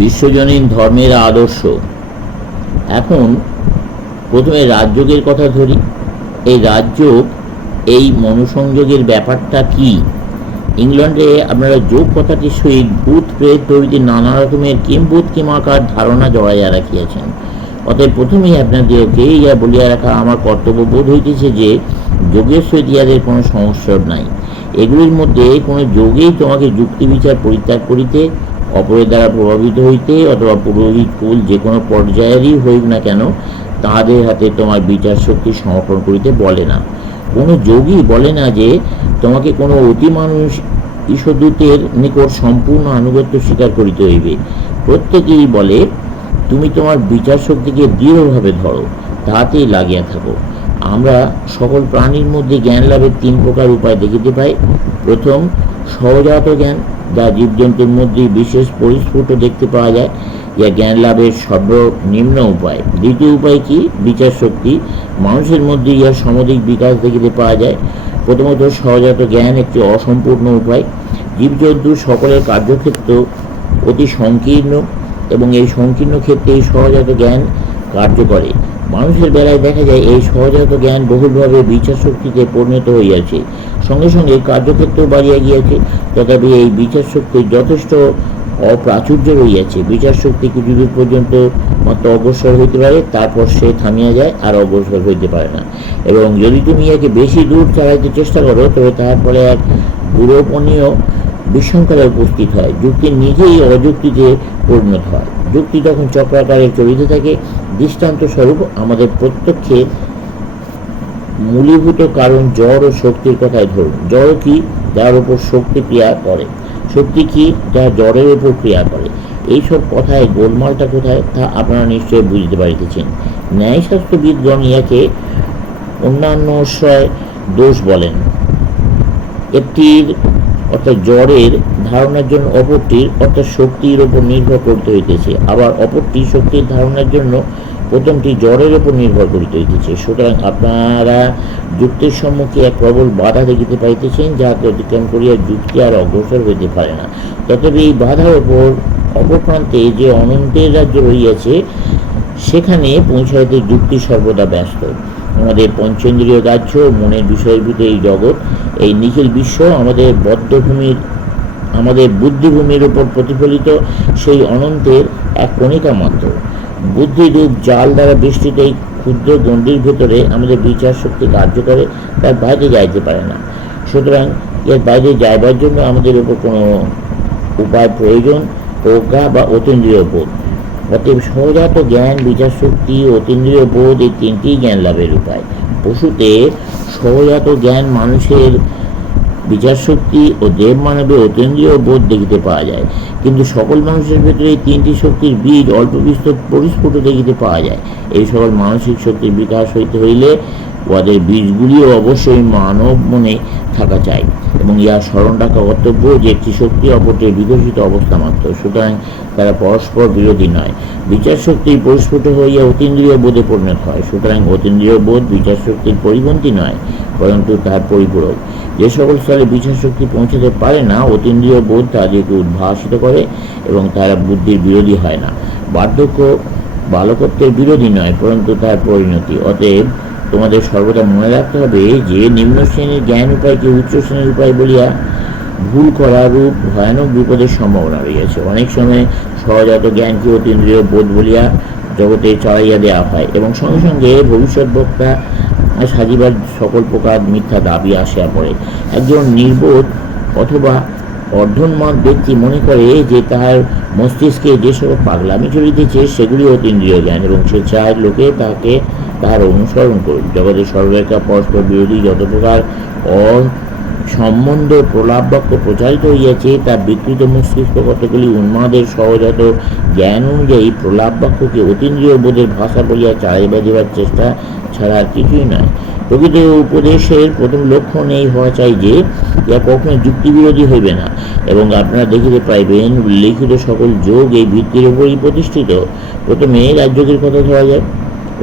বিশ্বজনীন ধর্মের আদর্শ। এখন প্রথমে রাজযোগের কথা ধরি। এই রাজযোগ, এই মনোসংযোগের ব্যাপারটা কি? ইংল্যান্ডে আপনারা যোগ কথাটির সহিত ভূত প্রেত প্রভৃতি নানা রকমের কিম্ভূত কিমাকার ধারণা জড়াইয়া রাখিয়াছেন। অতএব প্রথমেই আপনাদিগকে ইহা বলিয়া রাখা আমার কর্তব্য বোধ হইতেছে যে যোগের সহিত ইহাদের কোনো সংস্রব নাই। এগুলির মধ্যে কোনো যোগেই তোমাকে যুক্তি বিচার পরিত্যাগ করিতে, অপরের দ্বারা প্রভাবিত হইতে অথবা পুরোহিত কুল যে কোনো পর্যায়েরই হইক না কেন তাহাদের হাতে তোমার বিচার শক্তি সমর্পণ করিতে বলে না। কোনো যোগী বলে না যে তোমাকে কোনো অতিমানুষ ঈশ্বরদূতের নিকট সম্পূর্ণ আনুগত্য স্বীকার করিতে হইবে। প্রত্যেকেই বলে তুমি তোমার বিচার শক্তিকে দৃঢ়ভাবে ধরো, তাহাতেই লাগিয়া থাকো। আমরা সকল প্রাণীর মধ্যে জ্ঞান লাভের 3 প্রকার উপায় দেখিতে পাই। প্রথম, সহজাত জ্ঞান, যা জীবজন্তুর মধ্যে বিশেষ পরিস্ফুট দেখতে পাওয়া যায়, যা জ্ঞান লাভের সর্বনিম্ন উপায়। দ্বিতীয় উপায় কি? বিচার শক্তি। মানুষের মধ্যে ইহার সমধিক বিকাশ দেখিতে পাওয়া যায়। প্রথমত, সহজাত জ্ঞান একটি অসম্পূর্ণ উপায়। জীবজন্তু সকলের কার্যক্ষেত্র অতি সংকীর্ণ এবং এই সংকীর্ণ ক্ষেত্রে এই সহজাত জ্ঞান কার্য করে। মানুষের বেলায় দেখা যায় এই সহজাত জ্ঞান বহুলভাবে বিচার শক্তিতে পরিণত হইয়াছে, সঙ্গে সঙ্গে কার্যক্ষেত্র বাড়িয়া গিয়াছে। তথাপি এই বিচার শক্তির যথেষ্ট অপ্রাচুর্য রইয়াছে। বিচার শক্তি কিছু দূর পর্যন্ত মাত্র অগ্রসর হইতে পারে, তারপর সে থামিয়া যায়, আর অগ্রসর হইতে পারে না। এবং যদি তুমি ইয়াকে বেশি দূর চালাইতে চেষ্টা করো, তবে তাহার ফলে এক পুরোপনীয় বিশৃঙ্খলা উপস্থিত হয়। যুক্তি নিজেই অযুক্তিতে পরিণত হয়। যুক্তি তখন চক্রাকারে চলিতে থাকে। দৃষ্টান্ত স্বরূপ আমাদের প্রত্যক্ষের মূলীভূত কারণ জড় ও শক্তির কথাই ধরুন। জড় কি? যার উপর শক্তি ক্রিয়া করে। শক্তি কি? যা জড়ের উপর ক্রিয়া করে। এইসব কথায় গোলমালটা কোথায়, তা আপনারা নিশ্চয়ই বুঝতে পারিতেছেন। ন্যায়শাস্ত্রবিদগণ ইয়াকে অন্যান্য দোষ বলেন। একটির অর্থাৎ জড়ের ধারণার জন্য অপরটির অর্থাৎ শক্তির উপর নির্ভর করতে হইতেছে, আবার অপরটি শক্তির ধারণার জন্য প্রথমটি জড়ের উপর নির্ভর করিতে হইতেছে। সুতরাং আপনারা যুক্তির সম্মুখে এক প্রবল বাধা দেখিতে পাইতেছেন, যাহাকে অতিক্রম করিয়া যুক্তি আর অগ্রসর হইতে পারে না। তথাপি এই বাধার ওপর অপর প্রান্তে যে অনন্তের রাজ্য রহিয়াছে, সেখানে পৌঁছাইতে যুক্তি সর্বদা ব্যস্ত। আমাদের পঞ্চেন্দ্রিয় রাজ্য, মনের বিষয়ভূত এই জগৎ, এই নিখিল বিশ্ব আমাদের বুদ্ধিভূমির উপর প্রতিফলিত সেই অনন্তের এক কণিকা মাত্র। বুদ্ধিরূপ জাল দ্বারা বেষ্টিত এই ক্ষুদ্র গণ্ডির ভেতরে আমাদের বিচার শক্তি কার্য করে, তার বাইরে যাইতে পারে না। সুতরাং এর বাইরে যাইবার জন্য আমাদের উপর কোনো উপায় প্রয়োজন, প্রজ্ঞা বা অতীন্দ্রিয় বোধ। অতএব সহজাত জ্ঞান, বিচার শক্তি, অতীন্দ্রিয় বোধ, এই 3টি জ্ঞান লাভের উপায়। পশুতে সহজাত জ্ঞান, মানুষের বিচার শক্তি ও দেব মানবে অতীন্দ্রিয় বোধ দেখিতে পাওয়া যায়। কিন্তু সকল মানুষের ভেতরে এই 3টি শক্তির বীজ অল্প বিস্তর পরিস্ফুট দেখিতে পাওয়া যায়। এই সকল মানসিক শক্তির বিকাশ হইতে হইলে উহাদের বীজগুলিও অবশ্যই মানব মনে থাকা চাই, এবং ইহা স্মরণ রাখা কর্তব্য যে একটি শক্তি অপরটির বিকশিত অবস্থা মাত্র। সুতরাং তারা পরস্পর বিরোধী নয়। বিচার শক্তি পরিস্ফুট হইয়া অতীন্দ্রিয় বোধে পরিণত হয়। সুতরাং অতীন্দ্রিয় বোধ বিচার শক্তির পরিপন্থী নয়, পরন্তু তাহার পরিপূরক। যে সকল স্থলে বিচার শক্তি পৌঁছাতে পারে না, অতীন্দ্রিয় বোধ তাদেরকে উদ্ভাসিত করে এবং তারা বুদ্ধির বিরোধী হয় না। বার্ধক্য বালকত্বের বিরোধী নয়, পরন্তু তার পরিণতি। অতএব তোমাদের সর্বদা মনে রাখতে হবে যে নিম্ন শ্রেণীর জ্ঞান উপায়কে উচ্চ শ্রেণীর উপায় বলিয়া ভুল করা রূপ ভয়ানক বিপদের সম্ভাবনা রয়েছে। অনেক সময় সহজাত জ্ঞানকে অতীন্দ্রিয় বোধ বলিয়া জগতে চড়াইয়া দেওয়া হয়, এবং সঙ্গে সঙ্গে ভবিষ্যৎ বক্তা সাজিবার সকল প্রকার মিথ্যা দাবি আসিয়া পড়ে। একজন নির্বোধ অথবা অর্ধোন্মাদ ব্যক্তি মনে করে যে তাহার মস্তিষ্কে যে সকল পাগলামি চলিতেছে সেগুলি অতীন্দ্রিয় জ্ঞান, এবং সে চায় লোকে তাহার অনুসরণ করুক। জগতের সর্বাপেক্ষা পরস্পর বিরোধী যত প্রকার সম্বন্ধ প্রলাপ বাক্য প্রচারিত হইয়াছে, তার বিকৃত মস্তিষ্ক কতগুলি উন্মাদের সহজাত জ্ঞান অনুযায়ী প্রলাপ বাক্যকে অতীন্দ্রিয় বোধের ভাষা বলিয়া চালাইবা দেবার চেষ্টা ছাড়া আর কিছুই নয়। প্রকৃত উপদেশের প্রথম লক্ষণ এই হওয়া চাই যে ইহা কখনো যুক্তিবিরোধী হইবে না, এবং আপনারা দেখিতে পাইবেন উল্লিখিত সকল যোগ এই ভিত্তির উপরই প্রতিষ্ঠিত। প্রথমে রাজযোগের কথা ধরা যায়।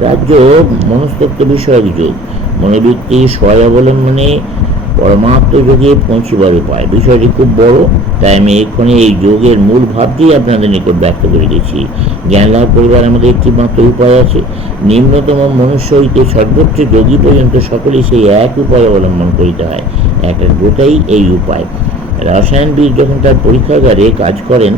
রাজযোগ মনস্তত্ত্ব বিষয়ক যোগ। মনোবৃত্তি স্বয় অবলম্বনে পরমাত্ম যোগে পৌঁছিবার উপায়। বিষয়টি খুব বড়, তাই আমি এক্ষণে এই যোগের মূল ভাবটি আপনাদের নিকট ব্যক্ত করে দিচ্ছি। জ্ঞান লাভ করিবার আমাদের একটি মাত্র উপায় আছে। নিম্নতম মনুষ্য হইতে সর্বোচ্চ যোগী পর্যন্ত সকলেই সেই এক উপায় অবলম্বন করিতে হয়। গোটাই এই উপায়। রসায়নবিদ যখন তার পরীক্ষাগারে কাজ করেন,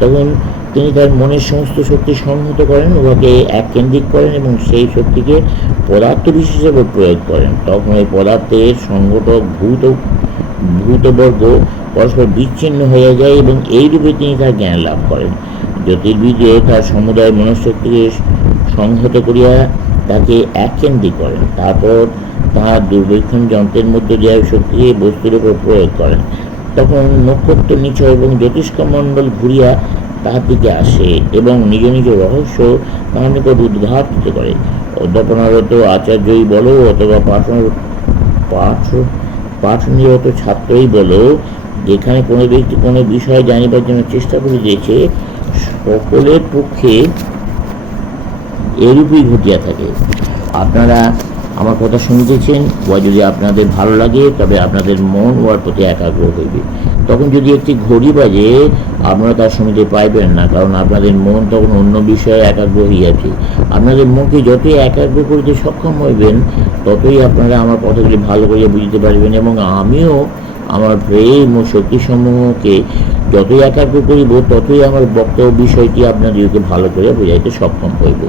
তখন তিনি তার মনের সমস্ত শক্তি সংহত করেন, উহাকে এক কেন্দ্রিক করেন এবং সেই শক্তিকে পদার্থ বিশেষে প্রয়োগ করেন। তখন ওই পদার্থের সংগঠক ভূতবর্গ পরস্পর বিচ্ছিন্ন হয়ে যায় এবং এইরূপে তিনি তার জ্ঞান লাভ করেন। জ্যোতির্বিদে তার সমুদায় মনঃশক্তিকে সংহত করিয়া তাকে এক কেন্দ্রিক করেন। তারপর তাহার দুর্বীক্ষণ যন্ত্রের মধ্যে দিয়ে শক্তিকে বস্তুর উপর প্রয়োগ করেন। তখন নক্ষত্র নিচয় এবং জ্যোতিষ্কমণ্ডল ঘুরিয়া তাহার দিকে আসে এবং নিজ নিজ রহস্য তাহার নিকট উদ্ঘাটিত করে। অধ্যাপনারত আচার্যই বলো অথবা পাঠনিরত ছাত্রই বলো, যেখানে কোনো ব্যক্তি কোনো বিষয় জানিবার জন্য চেষ্টা করিতেছে, সকলের পক্ষে এরূপই ঘটিয়া থাকে। আপনারা আমার কথা শুনতেছেন, বা যদি আপনাদের ভালো লাগে তবে আপনাদের মন ওর প্রতি একাগ্র হইবে। তখন যদি একটি ঘড়ি বাজে, আপনারা তার শুনতে পাইবেন না, কারণ আপনাদের মন তখন অন্য বিষয়ে একাগ্র হইয়াছে। আপনাদের মনকে যতই একাগ্র করিতে সক্ষম হইবেন, ততই আপনারা আমার কথাগুলি ভালো করিয়া বুঝতে পারবেন, এবং আমিও আমার প্রেম ও শক্তিসমূহকে যতই একাগ্র করিব, ততই আমার বক্তব্য বিষয়টি আপনাদেরকে ভালো করে বোঝাইতে সক্ষম হইব।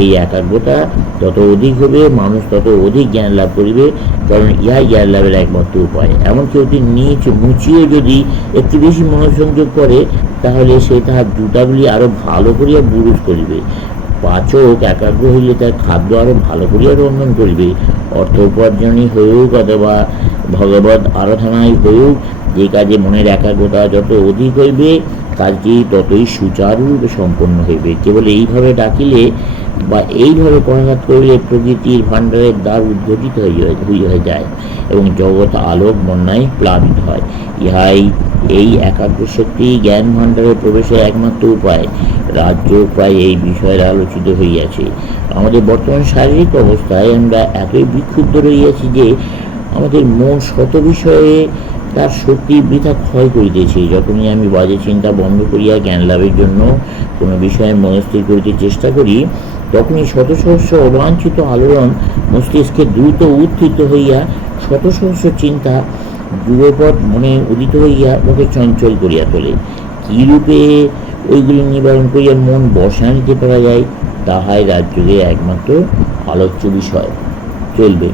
এই একাগ্রতা যত অধিক হবে, মানুষ তত অধিক জ্ঞান লাভ করিবে, কারণ ইহাই জ্ঞান লাভের একমাত্র উপায়। এমনকি অতি নিচ মুচিয়ে যদি একটু বেশি মনোসংযোগ করে, তাহলে সে তাহার জুতাগুলি আরও ভালো করিয়া বুরুজ করিবে। পাচক একাগ্র হইলে তার খাদ্য আরও ভালো করিয়া রন্ধন করিবে। অর্থ উপার্জনই হউক অথবা ভগবত আরাধনাই হউক, যে কাজে মনের একাগ্রতা যত অধিক হইবে, কাজটি ততই সুচারুরূপে সম্পন্ন হইবে। কেবল এইভাবে ডাকিলে বা এইভাবে কর্ণাঘাত করিলে প্রকৃতির ভাণ্ডারের দ্বার উদ্ঘটিত হইয়া যায় এবং জগৎ আলোক বন্যায় প্লাবিত হয়। ইহাই এই একাগ্র শক্তি জ্ঞান ভাণ্ডারে প্রবেশের একমাত্র উপায়। রাজ্য প্রায় এই বিষয়ে আলোচিত হইয়াছে। আমাদের বর্তমান শারীরিক অবস্থায় আমরা এতই বিক্ষুব্ধ রইয়াছি যে আমাদের মন শত বিষয়ে তার শক্তি বৃথা ক্ষয় করিতেছে। যখনই আমি বাজে চিন্তা বন্ধ করিয়া জ্ঞান লাভের জন্য কোনো বিষয়ে মনস্থির করিতে চেষ্টা করি, তখনই শত সহস্র অবাঞ্ছিত আলোড়ন মস্তিষ্কে দ্রুত উত্থিত হইয়া শত সহস্র চিন্তা যুগপৎ মনে উদিত হইয়া ওকে চঞ্চল করিয়া তোলে। কীরূপে ওইগুলি নিবারণ করিয়া মন বসা নিতে পারা যায়, তাহাই রাজযোগে একমাত্র আলোচ্য বিষয়। চলবে।